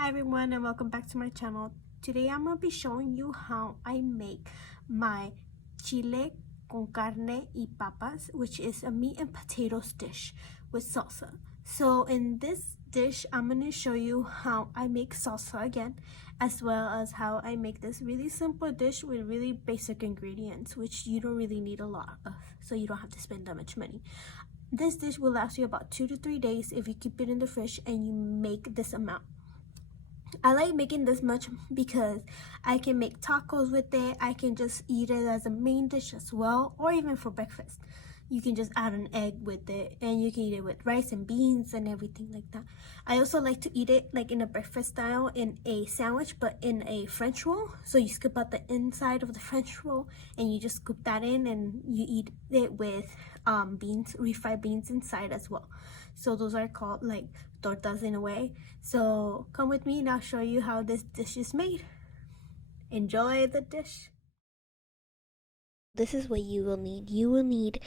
Hi everyone and welcome back to my channel. Today I'm going to be showing you how I make my chile con carne y papas, which is a meat and potatoes dish with salsa. So in this dish I'm going to show you how I make salsa again, as well as how I make this really simple dish with really basic ingredients, which you don't really need a lot of, so you don't have to spend that much money. This dish will last you about 2 to 3 days if you keep it in the fridge and you make this amount. I like making this much because I can make tacos with it. I can just eat it as a main dish as well, or even for breakfast. You can just add an egg with it and you can eat it with rice and beans and everything like that. I also like to eat it like in a breakfast style in a sandwich, but in a French roll. So you scoop out the inside of the French roll and you just scoop that in and you eat it with beans, refried beans inside as well. So those are called like tortas in a way. So come with me and I'll show you how this dish is made. Enjoy the dish. This is what you will need. You will need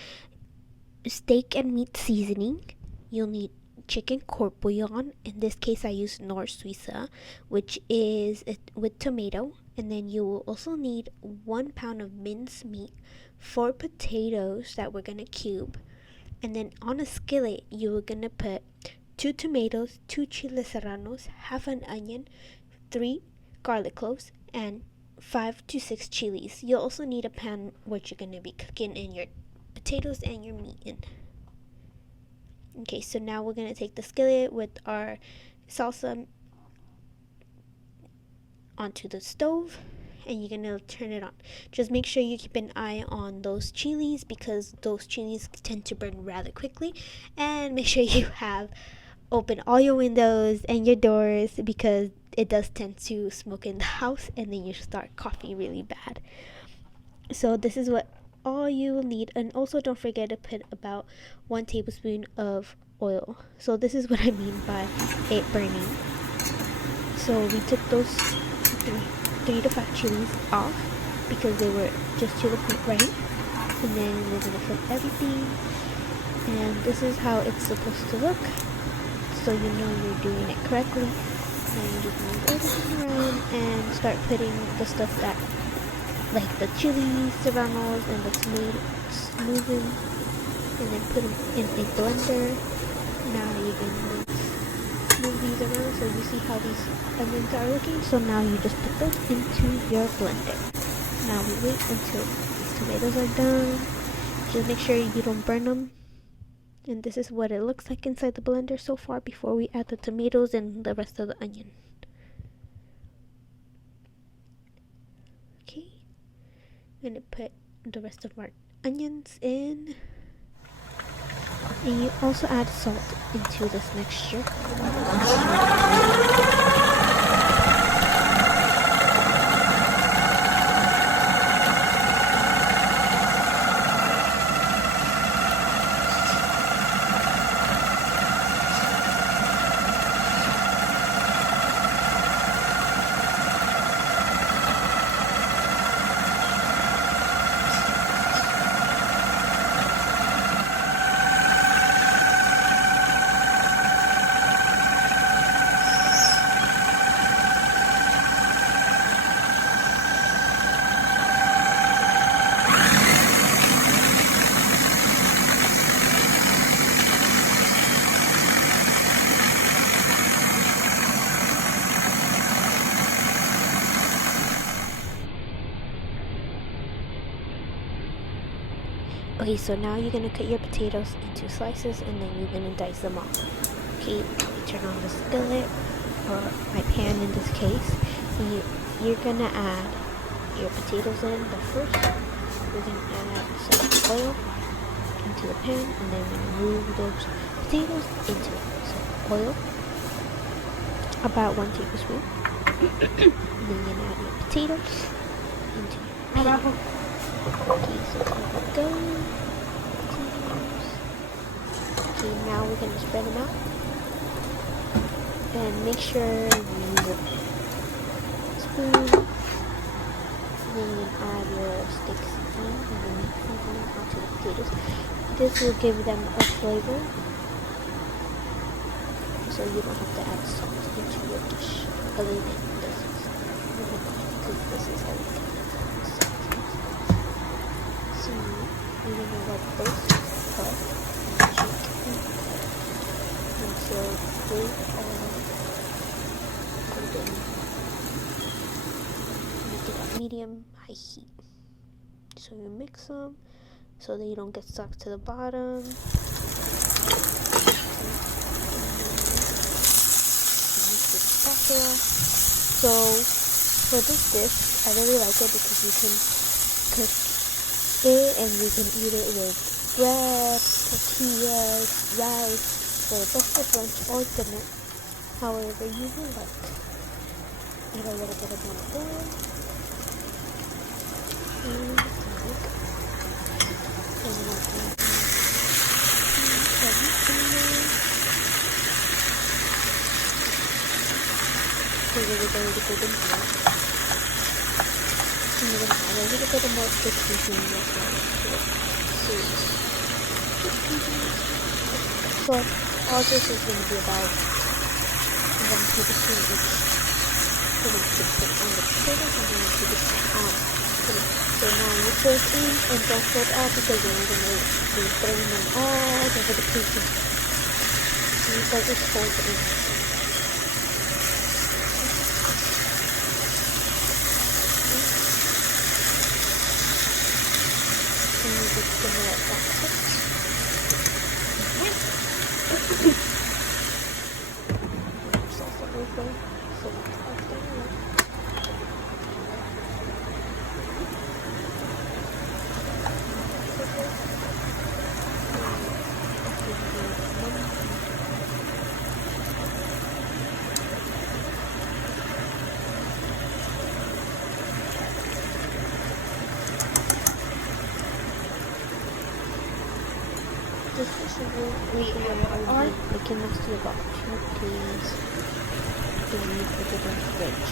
steak and meat seasoning. You'll need chicken court bouillon. In this case I use Knorr Suiza, which is with tomato. And then you will also need 1 pound of minced meat, 4 potatoes that we're gonna cube, and then on a skillet you are gonna put 2 tomatoes, 2 chile serranos, half an onion, 3 garlic cloves, and 5 to 6 chilies. You'll also need a pan which you're gonna be cooking in your potatoes and your meat in. Okay, so now we're gonna take the skillet with our salsa onto the stove and you're gonna turn it on. Just make sure you keep an eye on those chilies because those chilies tend to burn rather quickly, and make sure you have open all your windows and your doors because it does tend to smoke in the house and then you start coughing really bad. So this is what all you will need, and also don't forget to put about 1 tablespoon of oil. So this is what I mean by it burning. So we took those 3 to 5 chilies off because they were just to the point right, and then we're gonna flip everything, and this is how it's supposed to look, so you know you're doing it correctly. And you just move everything around and start putting the stuff that, like the chilies, serranos, and the tomatoes, moving, and then put them in a blender. Now you can move these around so you see how these onions are looking. So now you just put those into your blender. Now we wait until these tomatoes are done. Just make sure you don't burn them. And this is what it looks like inside the blender so far before we add the tomatoes and the rest of the onion. Okay, I'm gonna put the rest of our onions in. And you also add salt into this mixture. Okay, so now you're gonna cut your potatoes into slices and then you're gonna dice them off. Okay, turn on the skillet, or my pan in this case, and you're gonna add your potatoes in, but first we're gonna add some oil into the pan and then we're gonna move those potatoes into it. So oil, about 1 tablespoon, and then you're gonna add your potatoes into your pan. Okay, so here we go. Okay, now we're gonna spread them out. And make sure you use a spoon. And then you can add your steak seasoning and the meat seasoning onto the potatoes. This will give them a flavor, so you don't have to add salt into your dish. other than this because this is how we can make sausage. So we're gonna let this cook and chicken until they are golden. Make it at medium high heat. So you mix them so they don't get stuck to the bottom. So for this dish, I really like it because you can cook it and you can eat it with bread, tortillas, rice, for breakfast, lunch, or dinner. However you would like. Add a little bit of oil and garlic. And then I'll add so we're going to put them out. And we're going to add a little bit of more seasoning as well to it. So all this is going to be about 1 tablespoon each. So we're going to put on the potatoes and 1 tablespoon on. So now you fold in and don't fold out because you're going to be throwing them all over the place. So just fold it in. Just gonna let that cook. Salsa over, so that's gonna work. This is really making this to about 2 days. Then you put it in the fridge.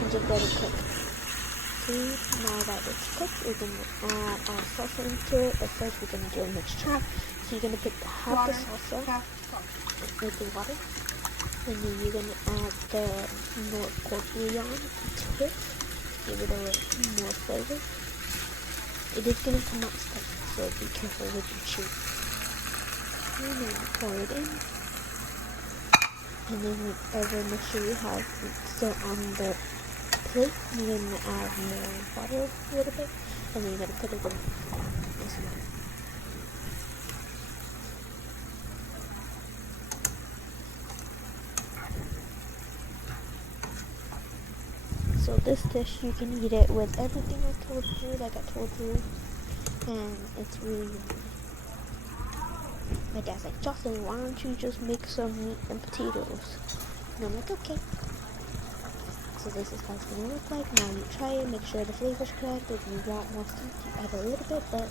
And just let it cook. Okay, now that it's cooked, we're going to add our salsa into it. But first, we're going to do a mixture. So you're going to put half the salsa with the water. And then you're going to add the Knorr bouillon to it. Give it a little more flavor. It is going to come out spicy, so be careful with your chew. And then pour it in. And then whatever mixture you have still on the plate, you're going to add more water a little bit. And then you're going to put it in this water. So this dish, you can eat it with everything I told you, like I told you, and it's really yummy. My dad's like, Jocelyn, why don't you just make some meat and potatoes? And I'm like, okay. So this is how it's going to look like. Now you try it, make sure the flavor's correct. If you want more stuff, you add a little bit, but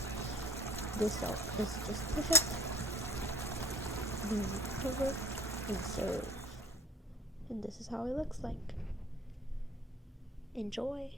this is just perfect. Then you cover and serve. And this is how it looks like. Enjoy!